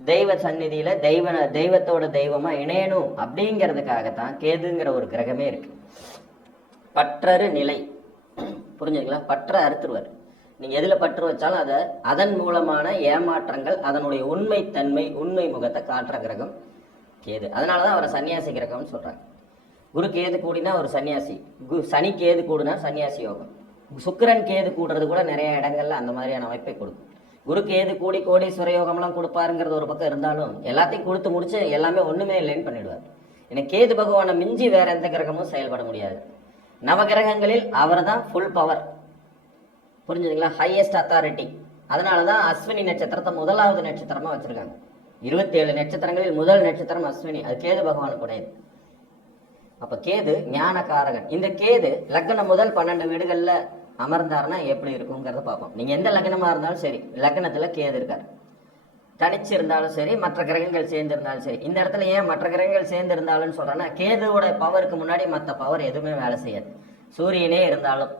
தெய்வ சந்நிதியில தெய்வத்தோட தெய்வமா இணையணும் அப்படிங்கிறதுக்காகத்தான் கேதுங்கிற ஒரு கிரகமே இருக்கு. பற்றறு நிலை, புரிஞ்சுங்களா? பற்ற அறுத்துருவார். நீங்க எதுல பற்று வச்சாலும் அதை அதன் மூலமான ஏமாற்றங்கள், அதனுடைய உண்மைத்தன்மை, உண்மை முகத்தை காட்டுற கிரகம் கேது. அதனாலதான் அவரை சன்னியாசி கிரகம்னு சொல்றாங்க. குரு கேது கூடினா ஒரு சன்னியாசி, சனி கேது கூடுனா சன்னியாசி யோகம். சுக்கிரன் கேது கூடுறது கூட நிறைய இடங்கள்ல அந்த மாதிரியான அமைப்பை கொடுக்கும். குரு கேது கூடி கோடீஸ்வர யோகம்லாம் கொடுப்பாருங்கிறது ஒரு பக்கம் இருந்தாலும் எல்லாத்தையும் கொடுத்து முடிச்சு எல்லாமே ஒண்ணுமே இல்லைன்னு பண்ணிடுவார். ஏன்னா கேது பகவானை மிஞ்சி வேற எந்த கிரகமும் செயல்பட முடியாது. நவகிரகங்களில் அவர் தான் ஃபுல் பவர், புரிஞ்சுதுங்களா? Highest authority. அதனாலதான் அஸ்வினி நட்சத்திரத்தை முதலாவது நட்சத்திரமா வச்சிருக்காங்க. 27 நட்சத்திரங்களில் முதல் நட்சத்திரம் அஸ்வினி, அது கேது பகவானுக்கு உடையது. அப்ப கேது ஞானகாரகன். இந்த கேது லக்னம் முதல் 12 வீடுகள்ல அமர்ந்தாருன்னா எப்படி இருக்குங்கிறத பார்ப்போம். நீங்க எந்த லக்னமா இருந்தாலும் சரி, லக்னத்துல கேது இருக்காரு, தனிச்சு இருந்தாலும் சரி, மற்ற கிரகங்கள் சேர்ந்து இருந்தாலும் சரி. இந்த இடத்துல ஏன் மற்ற கிரகங்கள் சேர்ந்து இருந்தாலும் சொல்றேன்னா, கேதுவோட பவருக்கு முன்னாடி மற்ற பவர் எதுவுமே வேலை செய்யாது. சூரியனே இருந்தாலும்,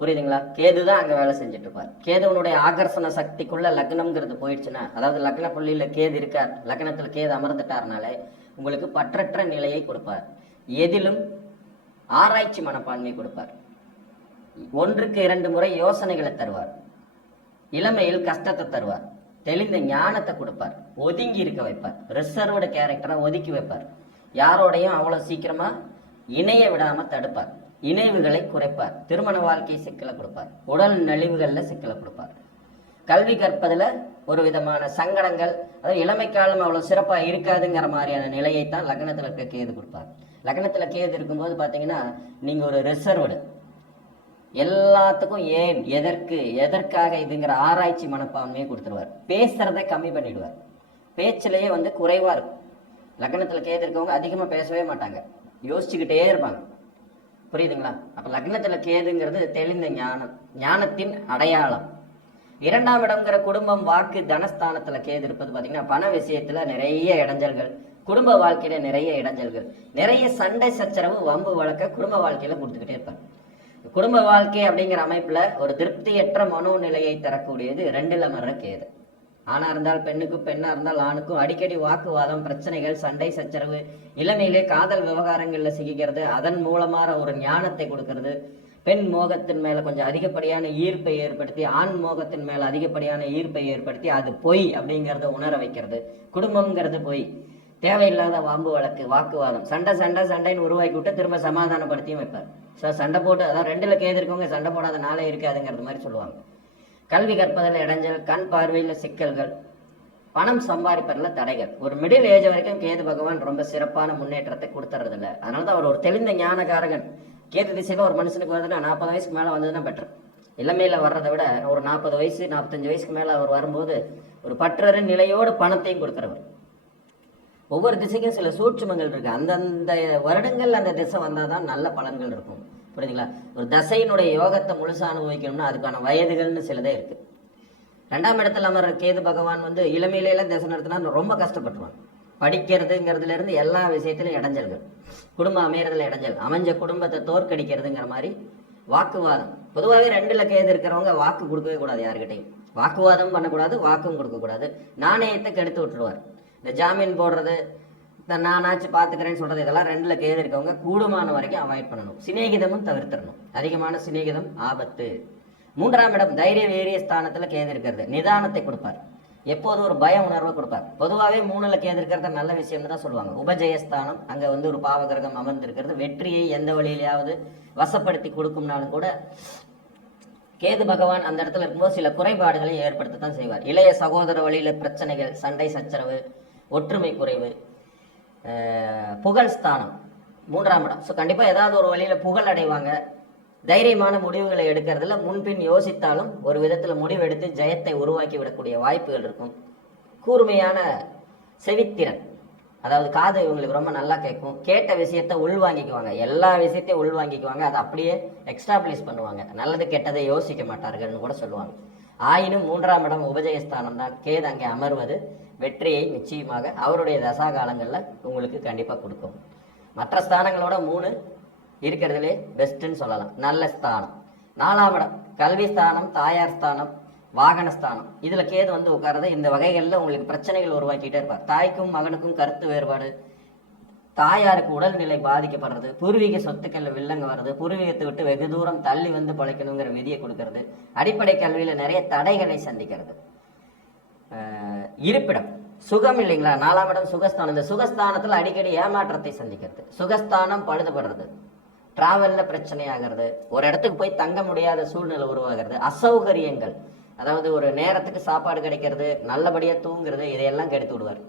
புரியுதுங்களா? கேது தான் அங்க வேலை செஞ்சுட்டு இருப்பார். கேதுவனுடைய ஆகர்ஷண சக்திக்குள்ள லக்னம்ங்கிறது போயிடுச்சுன்னா, அதாவது லக்ன புள்ளியில கேது இருக்கார், லக்னத்துல கேது அமர்ந்துட்டாருனாலே உங்களுக்கு பற்றற்ற நிலையை கொடுப்பார். எதிலும் ஆராய்ச்சி மனப்பான்மை கொடுப்பார். 1க்கு 2 முறை யோசனைகளை தருவார். இளமையில் கஷ்டத்தை தருவார். தெளிந்த ஞானத்தை கொடுப்பார். ஒதுங்கி இருக்க வைப்பார். ரிசர்வ்டு கேரக்டரை ஒதுக்கி வைப்பார். யாரோடையும் அவ்வளவு சீக்கிரமா இணைய விடாம தடுப்பார். இணைவுகளை குறைப்பார். திருமண வாழ்க்கை சிக்கலை கொடுப்பார். உடல் நலிவுகள்ல சிக்கலை கொடுப்பார். கல்வி கற்பதுல ஒரு விதமான சங்கடங்கள், அதாவது இளமை காலம் அவ்வளவு சிறப்பா இருக்காதுங்கிற மாதிரியான நிலையைத்தான் லக்னத்துல இருக்க கேது கொடுப்பார். லக்னத்துல கேது இருக்கும்போது பாத்தீங்கன்னா நீங்க ஒரு ரிசர்வ்டு, எல்லாத்துக்கும் ஏன், எதற்கு, எதற்காக இதுங்கிற ஆராய்ச்சி மனப்பான்மையை கொடுத்துருவார். பேசுறதை கம்மி பண்ணிடுவார். பேச்சிலேயே குறைவா இருக்கும். லக்னத்துல கேது இருக்கவங்க அதிகமா பேசவே மாட்டாங்க, யோசிச்சுக்கிட்டே இருப்பாங்க. புரியுதுங்களா? அப்ப லக்னத்துல கேதுங்கிறது தெளிந்த ஞானம், ஞானத்தின் அடையாளம். 2ஆம் இடம்ங்கிற குடும்பம், வாக்கு, தனஸ்தானத்துல கேது இருப்பது பாத்தீங்கன்னா பண விஷயத்துல நிறைய இடைஞ்சல்கள், குடும்ப வாழ்க்கையில நிறைய இடைஞ்சல்கள், நிறைய சண்டை சச்சரவு, வம்பு வழக்க குடும்ப வாழ்க்கையில கொடுத்துக்கிட்டே இருப்பாங்க. குடும்ப வாழ்க்கை அப்படிங்கிற அமைப்புல ஒரு திருப்தியற்ற மனோநிலையை தரக்கூடியது 2ல் அமர்ற கேது. ஆணா இருந்தால் பெண்ணுக்கும், பெண்ணா இருந்தால் ஆணுக்கும் அடிக்கடி வாக்குவாதம், பிரச்சனைகள், சண்டை சச்சரவு, இளமையிலே காதல் விவகாரங்கள்ல சிக்கிக்கிறது, அதன் மூலமான ஒரு ஞானத்தை கொடுக்கறது, பெண் மோகத்தின் மேல கொஞ்சம் அதிகப்படியான ஈர்ப்பை ஏற்படுத்தி, ஆண் மோகத்தின் மேல அதிகப்படியான ஈர்ப்பை ஏற்படுத்தி அது பொய் அப்படிங்கிறத உணர வைக்கிறது. குடும்பம்ங்கிறது பொய், தேவையில்லாத வம்பு வழக்கு, வாக்குவாதம், சண்டைன்னு உருவாக்கி விட்டு திரும்ப சமாதானப்படுத்தியும் வைப்பார். சண்டை போட்டு, அதான் 2ல் கேது இருக்கவங்க சண்டை போடாத நாளே இருக்காதுங்கிறது மாதிரி சொல்லுவாங்க. கல்வி கற்பதில் இடைஞ்சல், கண் பார்வையில் சிக்கல்கள், பணம் சம்பாதிப்பதில் தடைகள். ஒரு மிடில் ஏஜ் வரைக்கும் கேது பகவான் ரொம்ப சிறப்பான முன்னேற்றத்தை கொடுத்துறது இல்லை. அதனாலதான் அவர் ஒரு தெளிந்த ஞானகாரகன். கேது திசையில ஒரு மனுஷனுக்கு வந்துன்னா 40 வயசுக்கு மேல வந்ததுன்னா பெட்டர். இளமையில வர்றதை விட ஒரு 40 வயசு 45 வயசுக்கு மேல அவர் வரும்போது ஒரு பற்றறு நிலையோடு பணத்தையும் கொடுக்கிறவர். ஒவ்வொரு திசைக்கும் சில சூட்சுமங்கள் இருக்கு. அந்தந்த வருடங்கள் அந்த திசை வந்தாதான் நல்ல பலன்கள் இருக்கும். புரியுதுங்களா? ஒரு தசையினுடைய யோகத்தை முழுசா அனுபவிக்கணும்னா அதுக்கான வயதுகள்னு சிலதே இருக்கு. 2ஆம் இடத்துல அமர்ற கேது பகவான் இளமையில திசை நடத்தினா ரொம்ப கஷ்டப்பட்டுருவான். படிக்கிறதுங்கிறதுல இருந்து எல்லா விஷயத்திலும் இடைஞ்சல்கள், குடும்பம் அமையறதுல இடைஞ்சல், அமைஞ்ச குடும்பத்தை தோற்கடிக்கிறதுங்கிற மாதிரி வாக்குவாதம். பொதுவாகவே 2ல் கேது இருக்கிறவங்க வாக்கு கொடுக்கவே கூடாது யாருக்கிட்டையும். வாக்குவாதம் பண்ணக்கூடாது, வாக்கும் கொடுக்கக்கூடாது. நாணயத்தை கெடுத்து விட்டுருவார். இந்த ஜாமீன் போடுறது, நானாச்சு பார்த்துக்கிறேன்னு சொல்றது, இதெல்லாம் 2ல் கேது இருக்கவங்க கூடுமான வரைக்கும் அவாய்ட் பண்ணணும். சிநேகிதமும் தவிர்த்திடணும். அதிகமான சிநேகிதம் ஆபத்து. 3ஆம் இடம் தைரிய வீரிய ஸ்தானத்துல கேது இருக்கிறது நிதானத்தை கொடுப்பார். எப்போதும் ஒரு பய உணர்வை கொடுப்பார். பொதுவாகவே 3ல் கேது இருக்கிறத நல்ல விஷயம்னு தான் சொல்லுவாங்க. உபஜயஸ்தானம், அங்க ஒரு பாவகிரகம் அமர்ந்திருக்கிறது வெற்றியை எந்த வழியிலாவது வசப்படுத்தி கொடுக்கும்னாலும் கூட கேது பகவான் அந்த இடத்துல இருக்கும்போது சில குறைபாடுகளை ஏற்படுத்தத்தான் செய்வார். இளைய சகோதர வழியில பிரச்சனைகள், சண்டை சச்சரவு, ஒற்றுமை குறைவு. புகழ் ஸ்தானம் 3ஆம் இடம். ஸோ கண்டிப்பா ஏதாவது ஒரு வழியில புகழ் அடைவாங்க. தைரியமான முடிவுகளை எடுக்கிறதுல முன்பின் யோசித்தாலும் ஒரு விதத்துல முடிவெடுத்து ஜெயத்தை உருவாக்கி விடக்கூடிய வாய்ப்புகள் இருக்கும். கூர்மையான செவித்திறன், அதாவது காது இவங்களுக்கு ரொம்ப நல்லா கேட்கும். கேட்ட விஷயத்த உள்வாங்கிக்குவாங்க, எல்லா விஷயத்தையும் உள்வாங்கிக்குவாங்க. அதை அப்படியே எக்ஸ்டாப்ளிஷ் பண்ணுவாங்க. நல்லது கெட்டதை யோசிக்க மாட்டார்கள்னு கூட சொல்லுவாங்க. ஆயினும் 3ஆம் இடம் உபஜயஸ்தானம் தான். கேது அங்கே அமர்வது வெற்றியை நிச்சயமாக அவருடைய தசா காலங்கள்ல உங்களுக்கு கண்டிப்பா கொடுக்கும். மற்ற ஸ்தானங்களோட 3 இருக்கிறதுலே பெஸ்ட்ன்னு சொல்லலாம், நல்ல ஸ்தானம். 4ஆம் இடம் கல்வி ஸ்தானம், தாயார் ஸ்தானம், வாகனஸ்தானம். இதுல கேது வந்து உட்கார்றது இந்த வகைகள்ல உங்களுக்கு பிரச்சனைகள் உருவாக்கிட்டே இருப்பார். தாய்க்கும் மகனுக்கும் கருத்து வேறுபாடு, தாயாருக்கு உடல்நிலை பாதிக்கப்படுறது, பூர்வீக சொத்துக்கள்ல வில்லங்க வர்றது, பூர்வீகத்தை விட்டு வெகு தூரம் தள்ளி வந்து பழைக்கணுங்கிற விதியை கொடுக்கறது, அடிப்படை கல்வியில நிறைய தடைகளை சந்திக்கிறது. இருப்பிடம் சுகம் இல்லைங்களா, 4ஆம் இடம் சுகஸ்தானம். இந்த சுகஸ்தானத்துல அடிக்கடி ஏமாற்றத்தை சந்திக்கிறது, சுகஸ்தானம் பழுதுபடுறது, டிராவல்ல பிரச்சனை ஆகிறது, ஒரு இடத்துக்கு போய் தங்க முடியாத சூழ்நிலை உருவாகிறது, அசௌகரியங்கள், அதாவது ஒரு நேரத்துக்கு சாப்பாடு கிடைக்கிறது, நல்லபடியா தூங்குறது, இதையெல்லாம் கெடுத்து விடுவார்.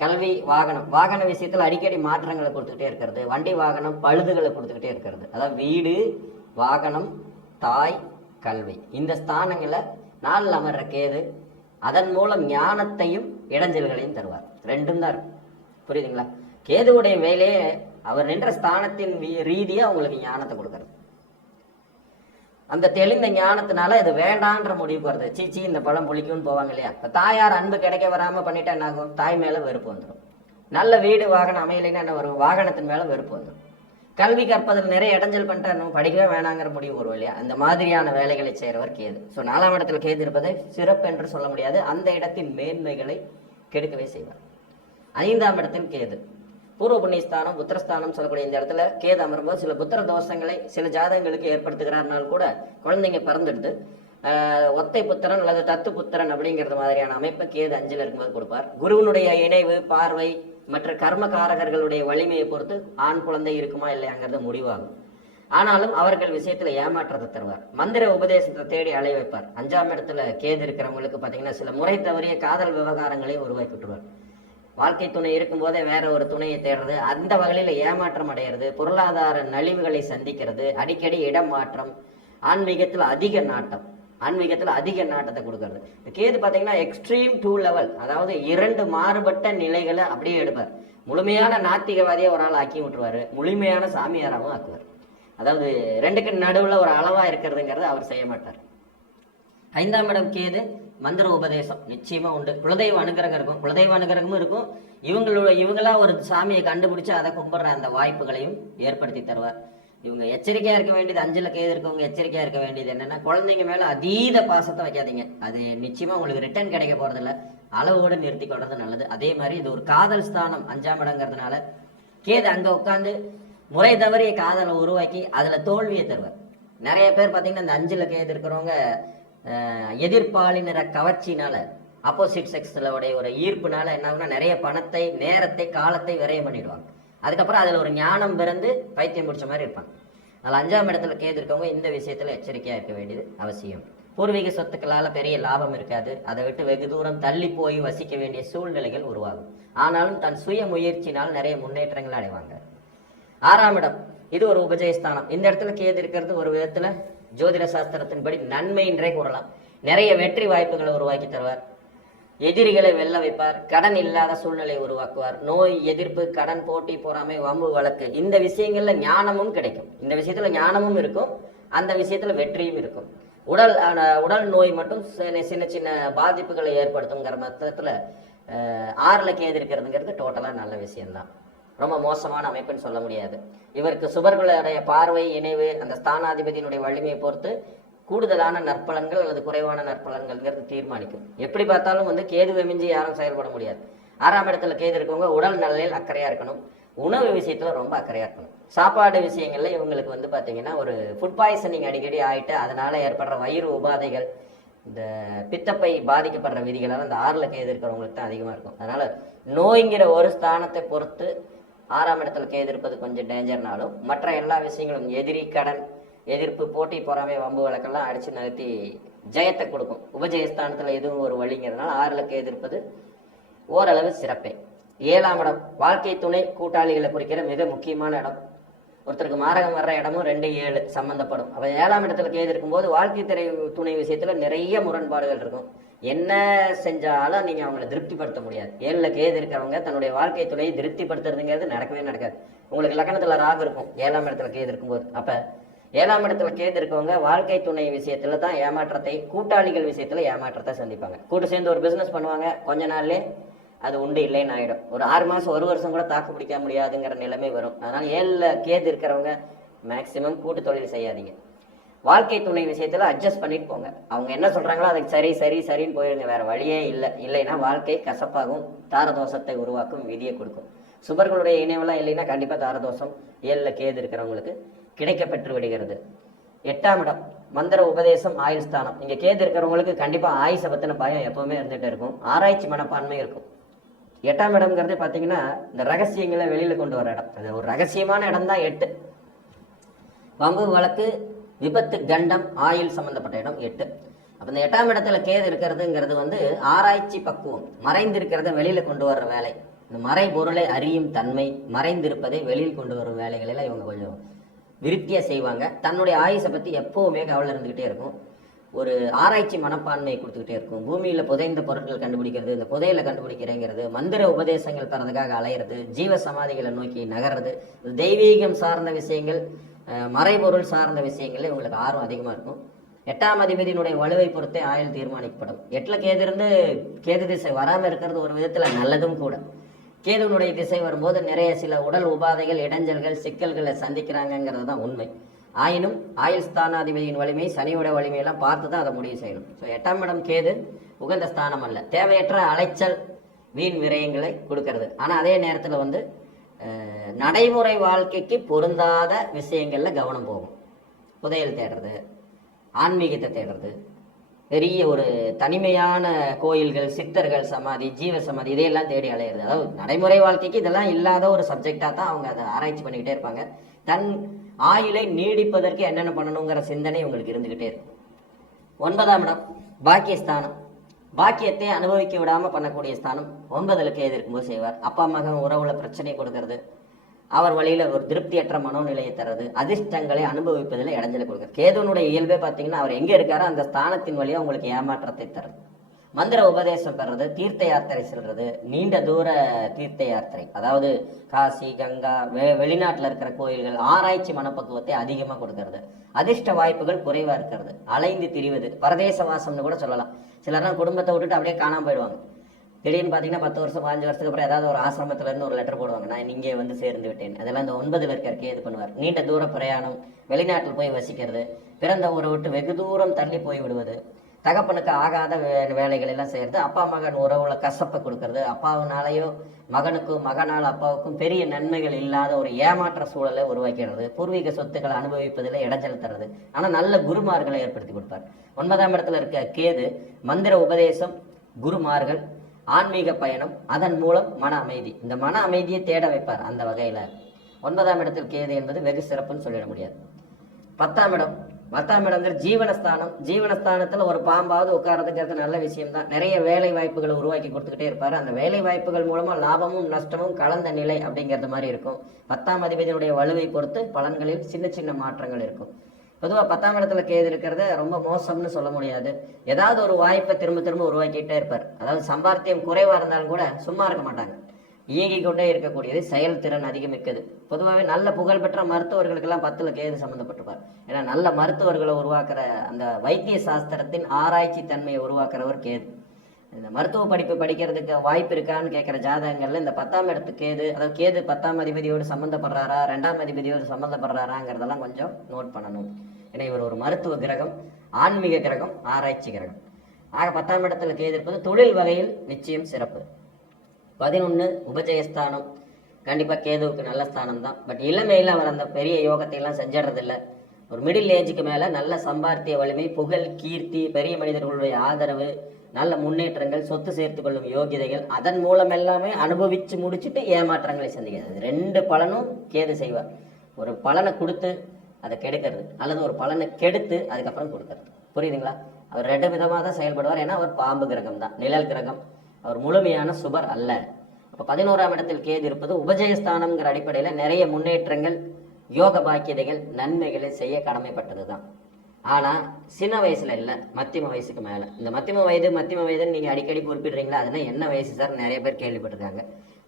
கல்வி, வாகனம், வாகன விஷயத்துல அடிக்கடி மாற்றங்களை கொடுத்துக்கிட்டே இருக்கிறது, வண்டி வாகனம் பழுதுகளை கொடுத்துக்கிட்டே இருக்கிறது. அதாவது வீடு, வாகனம், தாய், கல்வி, இந்த ஸ்தானங்களை 4ல் அமர்ற கேது அதன் மூலம் ஞானத்தையும் இடைஞ்சல்களையும் தருவார். ரெண்டும் தான் இருக்கும். புரியுதுங்களா? கேதுவுடைய வேலையே அவர் நின்ற ஸ்தானத்தின் ரீதியா உங்களுக்கு ஞானத்தை கொடுக்கறது. அந்த தெளிந்த ஞானத்தினால இது வேண்டான்ற முடிவுக்கு வருது. சீச்சி இந்த பழம் புளிக்கும்னு போவாங்க இல்லையா, இப்ப தாயார் அன்பு கிடைக்க வராம பண்ணிட்டா என்ன ஆகும்? தாய் மேல வெறுப்பு வந்துடும். நல்ல வீடு வாகனம் அமையலைன்னா என்ன வரும்? வாகனத்தின் மேல வெறுப்பு வந்துடும். கல்வி கற்பதில் நிறைய இடைஞ்சல் பண்ணிட்டா இன்னும் படிக்கவே வேணாங்கிற முடிவு வரும் இல்லையா? அந்த மாதிரியான வேலைகளை செய்கிறவர் கேது. ஸோ 4ஆம் இடத்துல கேது இருப்பதை சிறப்பு என்று சொல்ல முடியாது, அந்த இடத்தின் மேன்மைகளை கெடுக்கவே செய்வார். 5ஆம் இடத்தில் கேது பூர்வ புண்ணியஸ்தானம், புத்திரஸ்தானம் சொல்லக்கூடிய இந்த இடத்துல கேது அமரும்போது சில புத்திர தோஷங்களை சில ஜாதகங்களுக்கு ஏற்படுத்துகிறார்னால் கூட குழந்தைங்க பிறந்துடுது. ஒத்தை புத்திரன் அல்லது தத்து புத்திரன் அப்படிங்கிறது மாதிரியான அமைப்பை கேது 5ல் இருக்கும்போது கொடுப்பார். குருவனுடைய இணைவு, பார்வை மற்ற கர்மகாரகர்களுடைய வலிமையை பொறுத்து ஆண் குழந்தை இருக்குமா இல்லையாங்கிறது முடிவாகும். ஆனாலும் அவர்கள் விஷயத்துல ஏமாற்றத்தை தருவார். மந்திர உபதேசத்தை தேடி அலை வைப்பார். 5ஆம் இடத்துல கேது இருக்கிறவங்களுக்கு பாத்தீங்கன்னா சில முறை தவறிய காதல் விவகாரங்களை உருவாக்கி விட்டுருவார். வாழ்க்கை துணை இருக்கும் போதே வேற ஒரு துணையை தேடுறது, அந்த வகையில ஏமாற்றம் அடைகிறது, பொருளாதார நலிவுகளை சந்திக்கிறது, அடிக்கடி இடம் மாற்றம், ஆன்மீகத்துல அதிக நாட்டத்தை கொடுக்கறது. கேது பாத்தீங்கன்னா எக்ஸ்ட்ரீம் 2 லெவல், அதாவது 2 மாறுபட்ட நிலைகளை அப்படியே எடுப்பார். முழுமையான நாத்திகவாதியை ஒரு ஆள் ஆக்கி விட்டுருவாரு, முழுமையான சாமியாராவும் ஆக்குவார். அதாவது 2க்கு நடுவுல ஒரு அளவா இருக்கிறதுங்கிறத அவர் செய்ய மாட்டார். 5ஆம் இடம் கேது மந்திர உபதேசம் நிச்சயமா உண்டு. குலதெய்வ அனுகிரகம் இருக்கும், குலதெய்வ அனுகிரகமும் இருக்கும். இவங்களா ஒரு சாமியை கண்டுபிடிச்சு அதை கும்பிடுற அந்த வாய்ப்புகளையும் ஏற்படுத்தி தருவார். இவங்க எச்சரிக்கையா இருக்க வேண்டியது, 5ல் கேது இருக்கவங்க எச்சரிக்கையா இருக்க வேண்டியது என்னன்னா, குழந்தைங்க மேல அதீத பாசத்தை வைக்காதீங்க. அது நிச்சயமா உங்களுக்கு ரிட்டர்ன் கிடைக்க போறது இல்லை, அளவோடு நிறுத்தி கொள்றது நல்லது. அதே மாதிரி இது ஒரு காதல் ஸ்தானம் 5ஆம் இடங்கிறதுனால கேது அங்க உட்காந்து முறை தவறிய காதலை உருவாக்கி அதுல தோல்வியை தருவார். நிறைய பேர் பாத்தீங்கன்னா இந்த 5ல் கேது இருக்கிறவங்க எதிர்பாலினர கவர்ச்சினால, ஆப்போசிட் செக்ஸ்ல ஒரு ஈர்ப்புனால என்ன ஆகுனா நிறைய பணத்தை, நேரத்தை, காலத்தை விரயம் பண்ணிடுவாங்க. அதுக்கப்புறம் அதுல ஒரு ஞானம் பிறந்து பைத்தியம் பிடிச்ச மாதிரி இருப்பாங்க. அதனால 5ஆம் இடத்துல கேது இருக்கவங்க இந்த விஷயத்துல எச்சரிக்கையா இருக்க வேண்டியது அவசியம். பூர்வீக சொத்துக்களால பெரிய லாபம் இருக்காது, அதை விட்டு வெகு தூரம் தள்ளி போய் வசிக்க வேண்டிய சூழ்நிலைகள் உருவாகும். ஆனாலும் தன் சுய முயற்சினால் நிறைய முன்னேற்றங்கள் அடைவாங்க. 6ஆம் இடம் இது ஒரு உபஜயஸ்தானம். இந்த இடத்துல கேது இருக்கிறது ஒரு விதத்துல ஜோதிட சாஸ்திரத்தின்படி நன்மையின்றே கூறலாம். நிறைய வெற்றி வாய்ப்புகளை உருவாக்கி தருவார், எதிரிகளை வெல்ல வைப்பார், கடன் இல்லாத சூழ்நிலை உருவாக்குவார், நோய் எதிர்ப்பு, கடன், போட்டி, பொறாமை, வம்பு, வழக்கு, இந்த விஷயங்கள்ல ஞானமும் கிடைக்கும். இந்த விஷயத்துல ஞானமும் இருக்கும், அந்த விஷயத்துல வெற்றியும் இருக்கும். உடல் நோய் மட்டும் சின்ன சின்ன பாதிப்புகளை ஏற்படுத்துங்கிற மொத்தத்துல 6ல் கேது இருக்கிறதுங்கிறது டோட்டலா நல்ல விஷயம்தான். ரொம்ப மோசமான அமைப்புன்னு சொல்ல முடியாது. இவருக்கு சுபர்களுடைய பார்வை, இணைவு, அந்த ஸ்தானாதிபதியினுடைய வலிமையை பொறுத்து கூடுதலான நற்பலன்கள் அல்லது குறைவான நற்பலன்கள்ங்கிறது தீர்மானிக்கும். எப்படி பார்த்தாலும் கேதுவை மிஞ்சி யாரும் செயல்பட முடியாது. 6ஆம் இடத்துல கேது இருக்கவங்க உடல் நலனில் அக்கறையா இருக்கணும், உணவு விஷயத்துல ரொம்ப அக்கறையா இருக்கணும். சாப்பாடு விஷயங்கள்ல இவங்களுக்கு பாத்தீங்கன்னா ஒரு ஃபுட் பாய்சனிங் அடிக்கடி ஆயிட்டு அதனால ஏற்படுற வயிறு உபாதைகள், இந்த பித்தப்பை பாதிக்கப்படுற விதிகளால் அந்த 6ல் கேது இருக்கிறவங்களுக்கு தான் அதிகமா இருக்கும். அதனால நோய்ங்கிற ஒரு ஸ்தானத்தை பொறுத்து 6ஆம் இடத்துல கேது இருப்பது கொஞ்சம் டேஞ்சர்னாலும் மற்ற எல்லா விஷயங்களும் எதிரி, கடன், எதிர்ப்பு, போட்டி, பொறாமை, வம்பு வழக்கெல்லாம் அடிச்சு நிறுத்தி ஜெயத்தை கொடுக்கும். உபஜயஸ்தானத்துல எதுவும் ஒரு வழிங்கிறதுனால 6ல் கேது இருப்பது ஓரளவு சிறப்பே. 7ஆம் இடம் வாழ்க்கை துணை, கூட்டாளிகளை குறிக்கிற மிக முக்கியமான இடம். ஒருத்தருக்கு மாரகம் வர்ற இடமும் 2, 7 சம்பந்தப்படும். அப்ப 7ஆம் இடத்துல கேது இருக்கும்போது வாழ்க்கை துணை விஷயத்துல நிறைய முரண்பாடுகள் இருக்கும். என்ன செஞ்சாலும் நீங்க அவங்களை திருப்திப்படுத்த முடியாது. 7ல் கேது இருக்கிறவங்க தன்னுடைய வாழ்க்கை துணையை திருப்திப்படுத்துறதுங்கிறது நடக்கவே நடக்காது. உங்களுக்கு லக்னத்துல ராகு இருக்கும் 7ஆம் இடத்துல கேது இருக்கும்போது. அப்ப 7ஆம் இடத்துல கேது இருக்கவங்க வாழ்க்கை துணை விஷயத்துல தான் ஏமாற்றத்தை, கூட்டாளிகள் விஷயத்துல ஏமாற்றத்தை சந்திப்பாங்க. கூட்டு சேர்ந்து ஒரு பிசினஸ் பண்ணுவாங்க, கொஞ்ச நாள்லயே அது உண்டு இல்லைன்னு ஆயிடும். ஒரு 6 மாசம் 1 வருஷம் கூட தாக்கு பிடிக்க முடியாதுங்கிற நிலைமை வரும். அதனால 7ல் கேது இருக்கிறவங்க மேக்சிமம் கூட்டு தொழில் செய்யாதீங்க. வாழ்க்கை துணை விஷயத்துல அட்ஜஸ்ட் பண்ணிட்டு போங்க. அவங்க என்ன சொல்றாங்களோ அதுக்கு சரி சரி சரின்னு போயிருங்க. வேற வழியே இல்லை. இல்லைன்னா வாழ்க்கை கசப்பாகும், தாரதோஷத்தை உருவாக்கும், விதியை கொடுக்கும். சுபர்களுடைய இணைவெல்லாம் இல்லைன்னா கண்டிப்பா தாரதோஷம் 7ல கேது இருக்கிறவங்களுக்கு கிடைக்க பெற்று விடுகிறது. 8ஆம் இடம் மந்திர உபதேசம் ஆயுள் ஸ்தானம். இங்க கேது இருக்கிறவங்களுக்கு கண்டிப்பா ஆயுசை பத்தின பயம் எப்பவுமே இருந்துட்டு இருக்கும். ஆராய்ச்சி மனப்பான்மை இருக்கும். 8ஆம் இடம்ங்கிறது பாத்தீங்கன்னா இந்த ரகசியங்களை வெளியில கொண்டு வர இடம். அது ஒரு ரகசியமான இடம் தான் 8. வம்பு வழக்கு விபத்து கண்டம் ஆயுள் சம்பந்தப்பட்ட இடம் 8. அப்ப இந்த 8ஆம் இடத்துல கேது இருக்கிறதுங்கிறது வந்து ஆராய்ச்சி பக்குவம், மறைந்திருக்கிறத வெளியில கொண்டு வர்ற வேலை. இந்த மறை பொருளை அறியும் தன்மை, மறைந்திருப்பதை வெளியில் கொண்டு வரும் வேலைகள் எல்லாம் இவங்க கொஞ்சம் விருத்தியா செய்வாங்க. தன்னுடைய ஆயுசை பத்தி எப்பவுமே கவலை இருந்துகிட்டே இருக்கும். ஒரு ஆராய்ச்சி மனப்பான்மையை கொடுத்துக்கிட்டே இருக்கும். பூமியில புதைந்த பொருட்கள் கண்டுபிடிக்கிறது, இந்த புதையில கண்டுபிடிக்கிறேங்கிறது, மந்திர உபதேசங்கள் பெறதுக்காக அலையிறது, ஜீவ சமாதிகளை நோக்கி நகர்றது, தெய்வீகம் சார்ந்த விஷயங்கள், மறைபொருள் சார்ந்த விஷயங்கள்ல இவங்களுக்கு ஆர்வம் அதிகமா இருக்கும். 8ஆம் அதிபதியினுடைய வலுவை பொறுத்தே ஆயுள் தீர்மானிக்கப்படும். 8ல கேது இருந்து கேது திசை வராம இருக்கிறது ஒரு விதத்துல நல்லதும் கூட. கேதுனுடைய திசை வரும்போது நிறைய சில உடல் உபாதைகள், இடைஞ்சல்கள், சிக்கல்களை சந்திக்கிறாங்கிறது தான் உண்மை. ஆயினும் ஆயுள் ஸ்தானாதிபதியின் வலிமை, சனியோட வலிமையெல்லாம் பார்த்து தான் அதை முடிவு செய்யணும். ஸோ 8ஆம் இடம் கேது உகந்த ஸ்தானம் அல்ல. தேவையற்ற அலைச்சல், வீண் விரயங்களை கொடுக்கறது. ஆனால் அதே நேரத்தில் வந்து நடைமுறை வாழ்க்கைக்கு பொருந்தாத விஷயங்கள்ல கவனம் போகும். புதையல் தேடுறது, ஆன்மீகத்தை தேடுறது, பெரிய ஒரு தனிமையான கோயில்கள், சித்தர்கள் சமாதி, ஜீவ சமாதி, இதையெல்லாம் தேடி அலையிறது. அதாவது நடைமுறை வாழ்க்கைக்கு இதெல்லாம் இல்லாத ஒரு சப்ஜெக்டா தான் அவங்க அதை ஆராய்ச்சி பண்ணிக்கிட்டே இருப்பாங்க. தன் ஆயுளை நீடிப்பதற்கு என்னென்ன பண்ணணுங்கிற சிந்தனை உங்களுக்கு இருந்துகிட்டே இருக்கும். 9ஆம் இடம் பாக்கியஸ்தானம். பாக்கியத்தை அனுபவிக்க விடாம பண்ணக்கூடிய ஸ்தானம். 9ல கேது இருக்கும்போது செய்வார். அப்பா மகன் உறவுல பிரச்சனை கொடுக்கறது, அவர் வழியில ஒரு திருப்தியற்ற மனோநிலையை தர்றது, அதிர்ஷ்டங்களை அனுபவிப்பதில் இடைஞ்சலை கொடுக்குறது. கேதுனுடைய இயல்பே பார்த்தீங்கன்னா அவர் எங்க இருக்காரோ அந்த ஸ்தானத்தின் வழியா உங்களுக்கு ஏமாற்றத்தை தருது. மந்திர உபதேசம் பெறது, தீர்த்த யாத்திரை செல்றது, நீண்ட தூர தீர்த்த யாத்திரை, அதாவது காசி, கங்கா, வெளிநாட்டில் இருக்கிற கோயில்கள், ஆராய்ச்சி மனப்பக்குவத்தை அதிகமாக கொடுக்கறது, அதிர்ஷ்ட வாய்ப்புகள் குறைவா இருக்கிறது, அலைந்து திரிவது, பரதேச வாசம்னு கூட சொல்லலாம். சிலர்லாம் குடும்பத்தை விட்டுட்டு அப்படியே காணாம போயிடுவாங்க. திடீர்னு பார்த்தீங்கன்னா 10 வருஷம் 15 வருஷத்துக்கு அப்புறம் ஏதாவது ஒரு ஆசிரமத்துல இருந்து ஒரு லெட்டர் போடுவாங்க, நான் இங்கே வந்து சேர்ந்து விட்டேன். அதெல்லாம் இந்த 9ல் இருக்க இது பண்ணுவார். நீண்ட தூர பிரயாணம், வெளிநாட்டில் போய் வசிக்கிறது, பிறந்த ஊரை விட்டு வெகு தூரம் தள்ளி போய் விடுவது, தகப்பனுக்கு ஆகாத வேலைகள் எல்லாம் செய்யறது, அப்பா மகன் உறவுல கசப்பை கொடுக்கறது, அப்பாவினாலேயோ மகனுக்கும் மகனால் அப்பாவுக்கும் பெரிய நன்மைகள் இல்லாத ஒரு ஏமாற்ற சூழலை உருவாக்கிறது, பூர்வீக சொத்துக்களை அனுபவிப்பதில் இடைஞ்சல் தர்றது. ஆனா நல்ல குருமார்களை ஏற்படுத்தி கொடுப்பார். 9ஆம் இடத்துல இருக்க கேது மந்திர உபதேசம், குருமார்கள், ஆன்மீக பயணம், அதன் மூலம் மன அமைதி. இந்த மன அமைதியை தேட வைப்பார். அந்த வகையில 9ஆம் இடத்தில் கேது என்பது வெகு சிறப்புன்னு சொல்லிட முடியாது. 10ஆம் இடங்கிறது ஜீவனஸ்தானம். ஜீவனஸ்தானத்துல ஒரு பாம்பாவது உட்கார்றதுங்கிறது நல்ல விஷயம் தான். நிறைய வேலை வாய்ப்புகளை உருவாக்கி கொடுத்துக்கிட்டே இருப்பாரு. அந்த வேலை வாய்ப்புகள் மூலமா லாபமும் நஷ்டமும் கலந்த நிலை அப்படிங்கிறது மாதிரி இருக்கும். 10ஆம் அதிபதியினுடைய வலுவை பொறுத்து பலன்களில் சின்ன சின்ன மாற்றங்கள் இருக்கும். பொதுவாக 10ஆம் இடத்துல கேது இருக்கிறத ரொம்ப மோசம்னு சொல்ல முடியாது. ஏதாவது ஒரு வாய்ப்பை திரும்ப திரும்ப உருவாக்கிட்டே இருப்பார். அதாவது சம்பாத்தியம் குறைவா இருந்தாலும் கூட சும்மா இருக்க மாட்டாங்க. இயங்கிக் கொண்டே இருக்கக்கூடியது, செயல்திறன் அதிகமிக்கது. பொதுவாகவே நல்ல புகழ்பெற்ற மருத்துவர்களுக்கெல்லாம் 10ல் கேது சம்மந்தப்பட்டிருப்பார். ஏன்னா நல்ல மருத்துவர்களை உருவாக்குற அந்த வைத்திய சாஸ்திரத்தின் ஆராய்ச்சி தன்மையை உருவாக்குறவர் கேது. இந்த மருத்துவ படிப்பு படிக்கிறதுக்கு வாய்ப்பு இருக்கான்னு கேட்குற ஜாதகங்கள்ல இந்த 10ஆம் இடத்துக்கு கேது, அதாவது கேது 10ஆம் அதிபதியோடு சம்மந்தப்படுறாரா, 2ஆம் அதிபதியோடு சம்மந்தப்படுறாராங்கிறதெல்லாம் கொஞ்சம் நோட் பண்ணணும். ஏன்னா இவர் ஒரு மருத்துவ கிரகம், ஆன்மீக கிரகம், ஆராய்ச்சி கிரகம். ஆக 10ஆம் இடத்துல கேது இருப்பது தொழில் வகையில் நிச்சயம் சிறப்பு. 11 உபஜயஸ்தானம். கண்டிப்பாக கேதுவுக்கு நல்ல ஸ்தானம் தான். பட் இளமையில் அவர் அந்த பெரிய யோகத்தை எல்லாம் செஞ்சிடறதில்லை. ஒரு மிடில் ஏஜுக்கு மேலே நல்ல சம்பாத்திய வலிமை, புகழ், கீர்த்தி, பெரிய மனிதர்களுடைய ஆதரவு, நல்ல முன்னேற்றங்கள், சொத்து சேர்த்து கொள்ளும் யோகிதைகள், அதன் மூலம் எல்லாமே அனுபவிச்சு முடிச்சுட்டு ஏமாற்றங்களை சந்திக்கிறது. 2 பலனும் கேது செய்வார். ஒரு பலனை கொடுத்து அதை கெடுக்கிறது, அல்லது ஒரு பலனை கெடுத்து அதுக்கப்புறம் கொடுக்கறது. புரியுதுங்களா? அவர் 2 விதமாக தான் செயல்படுவார். ஏன்னா அவர் பாம்பு கிரகம் தான், நிழல் கிரகம். அவர் முழுமையான சுபர் அல்ல. அப்போ 11ஆம் இடத்தில் கேது இருப்பது உபஜயஸ்தானம்ங்கிற அடிப்படையில் நிறைய முன்னேற்றங்கள், யோக பாக்கியதைகள், நன்மைகளை செய்ய கடமைப்பட்டது தான். ஆனால் சின்ன வயசுல இல்லை, மத்தியம வயசுக்கு மேலே. இந்த மத்தியம வயதுன்னு நீங்கள் அடிக்கடி குறிப்பிடுறீங்களா? அதெல்லாம் என்ன வயசு சார்? நிறைய பேர் கேள்விப்பட்டிருக்காங்க.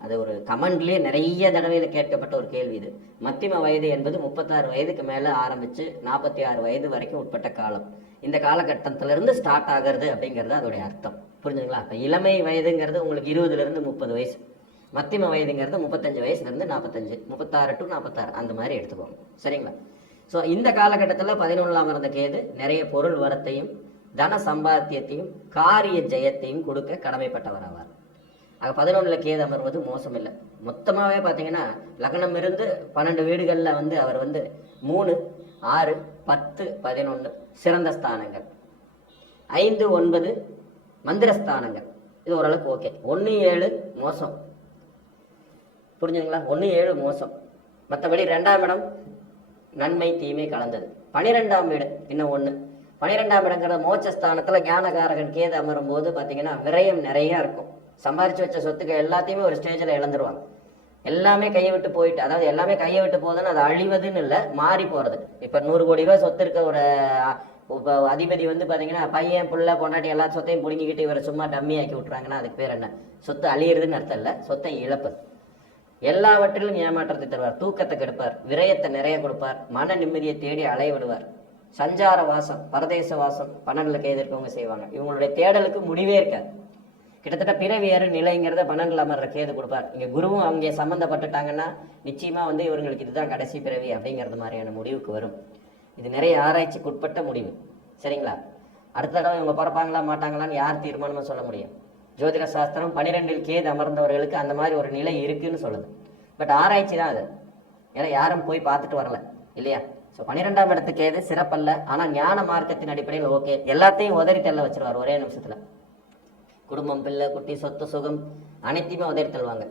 அது ஒரு கமெண்ட்லேயே நிறைய தடவையில் கேட்கப்பட்ட ஒரு கேள்வி இது. மத்தியம வயது என்பது 36 வயதுக்கு மேலே ஆரம்பித்து 46 வயது வரைக்கும் உட்பட்ட காலம். இந்த காலகட்டத்திலிருந்து ஸ்டார்ட் ஆகிறது அப்படிங்கிறது அதோடைய அர்த்தம். புரிஞ்சுங்களா? இப்போ இளமை வயதுங்கிறது உங்களுக்கு 20லேருந்து 30 வயசு. மத்தியம வயதுங்கிறது 35 வயசுலேருந்து 45, 36 to 46 அந்த மாதிரி எடுத்துக்கோங்க. சரிங்களா? ஸோ இந்த காலகட்டத்தில் 11ஆம் இருந்த கேது நிறைய பொருள் வரத்தையும் தன சம்பாத்தியத்தையும் காரிய ஜெயத்தையும் கொடுக்க கடமைப்பட்டவர் ஆவார். ஆக 11ல் கேது அமர்வது மோசம் இல்லை. மொத்தமாகவே பார்த்தீங்கன்னா லக்னம் இருந்து 12 வீடுகளில் வந்து அவர் வந்து 3, 6, 10, 11 சிறந்த ஸ்தானங்கள், 5, 9 மந்திரஸ்தானங்கள். இது ஓரளவுக்கு ஓகே. 1, 7 மோசம், புரிஞ்சுங்களா? 1, 7 மோசம். மற்றபடி 2ஆம் இடம் நன்மை தீமை கலந்தது. 12ஆம் வீடு இன்னும் 1. 12ஆம் இடங்கிற மோட்சஸ்தானத்தில் ஞானகாரகன் கேது அமரும் போது பார்த்தீங்கன்னா விரயம் நிறைய இருக்கும். சம்பாரிச்சு வச்ச சொத்துக்கள் எல்லாத்தையுமே ஒரு ஸ்டேஜில் இழந்துருவாங்க. எல்லாமே கையை விட்டு போயிட்டு, அதாவது எல்லாமே கையை விட்டு போகுதுன்னு அது அழிவதுன்னு இல்லை, மாறி போகிறது. இப்போ 100 கோடி ரூபாய் சொத்து இருக்க ஒரு அதிபதி வந்து பார்த்தீங்கன்னா பையன் புள்ள பொண்டாட்டி எல்லா சொத்தையும் பிடுங்கிக்கிட்டு இவரை சும்மா டம்மி ஆக்கி விட்றாங்கன்னா அதுக்கு பேர் என்ன? சொத்து அழியிறதுன்னு அர்த்தம் இல்லை, சொத்தை இழப்பது. எல்லாவற்றிலும் ஏமாற்றத்தை தருவார், தூக்கத்தை கெடுப்பார், விரயத்தை நிறைய கொடுப்பார், மன நிம்மதியை தேடி அலைய விடுவார். சஞ்சார வாசம், பரதேச வாசம் 12ல் கேது இருக்கவங்க செய்வாங்க. இவங்களுடைய தேடலுக்கு முடிவே இருக்காது. கிட்டத்தட்ட பிறவியறு நிலைங்கிறத 12ல் அமர்ற கேது கொடுப்பார். இங்கே குருவும் அவங்க சம்மந்தப்பட்டுட்டாங்கன்னா நிச்சயமா வந்து இவங்களுக்கு இதுதான் கடைசி பிறவி அப்படிங்கிறது மாதிரியான முடிவுக்கு வரும். இது நிறைய ஆராய்ச்சிக்கு உட்பட்ட முடிவு, சரிங்களா? அடுத்த தடவை இவங்க பிறப்பாங்களா மாட்டாங்களான்னு யார் தீர்மானமாக சொல்ல முடியும்? ஜோதிட சாஸ்திரம் 12ல் கேது அமர்ந்தவர்களுக்கு அந்த மாதிரி ஒரு நிலை இருக்குன்னு சொல்லுது. பட் ஆராய்ச்சி தான் அது, ஏன்னா யாரும் போய் பார்த்துட்டு வரல இல்லையா? ஸோ 12ஆம் இடத்துக்கு கேது சிறப்பல்ல, ஆனால் ஞான மார்க்கத்தின் அடிப்படையில் ஓகே. எல்லாத்தையும் உதறி தள்ள வச்சிருவார் ஒரே நிமிஷத்தில். குடும்பம், பிள்ளை, குட்டி, சொத்து, சுகம் அனைத்தையுமே உதறி தள்ளுவாங்க.